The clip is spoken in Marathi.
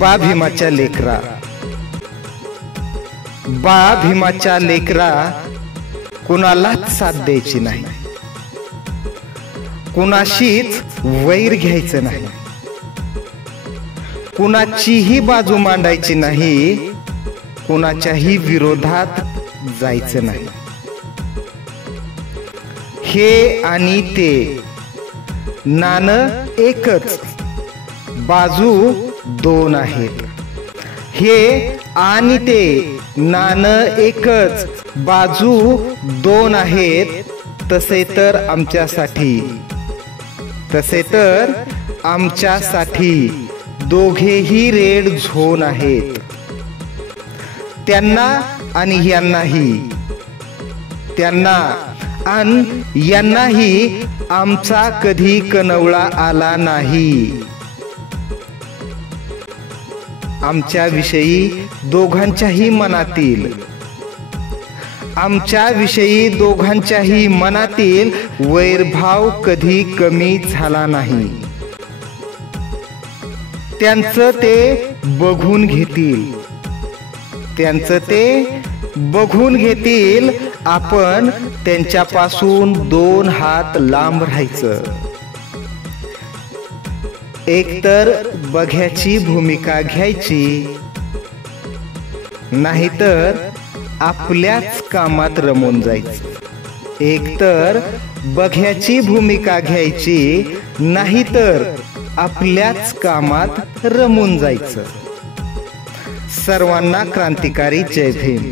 बा भीमाच्या लेकरा, बा भीमाच्या लेकरा कुणालाच साथ द्यायची नाही, कुणाशीच वैर घ्यायचं नाही, कुणाचीही बाजू मांडायची नाही, कुणाच्याही विरोधात जायचं नाही. हे आणि ते नाणं एकच, बाजू दोन आहेत. हे आणि ते नाणं एकच, बाजू दोन आहेत. तसे तर आमच्यासाठी दोघेही रेड झोन आहेत. त्यांना आणि यांनाही आमचा कधी कनवळा आला नाही. आमच्याविषयी दोघांच्याही मनातील वैरभाव कधी कमी झाला नाही. त्यांचं ते बघून घेतील. आपण त्यांच्यापासून 2 हात लांब राहायचं. एकतर बघ्याची भूमिका घ्यायची, नाहीतर आपल्याच कामात रमून जायचं. एकतर बघ्याची भूमिका घ्यायची, नाहीतर आपल्याच कामात रमून जायचं. सर्वांना क्रांतिकारी जय भीम.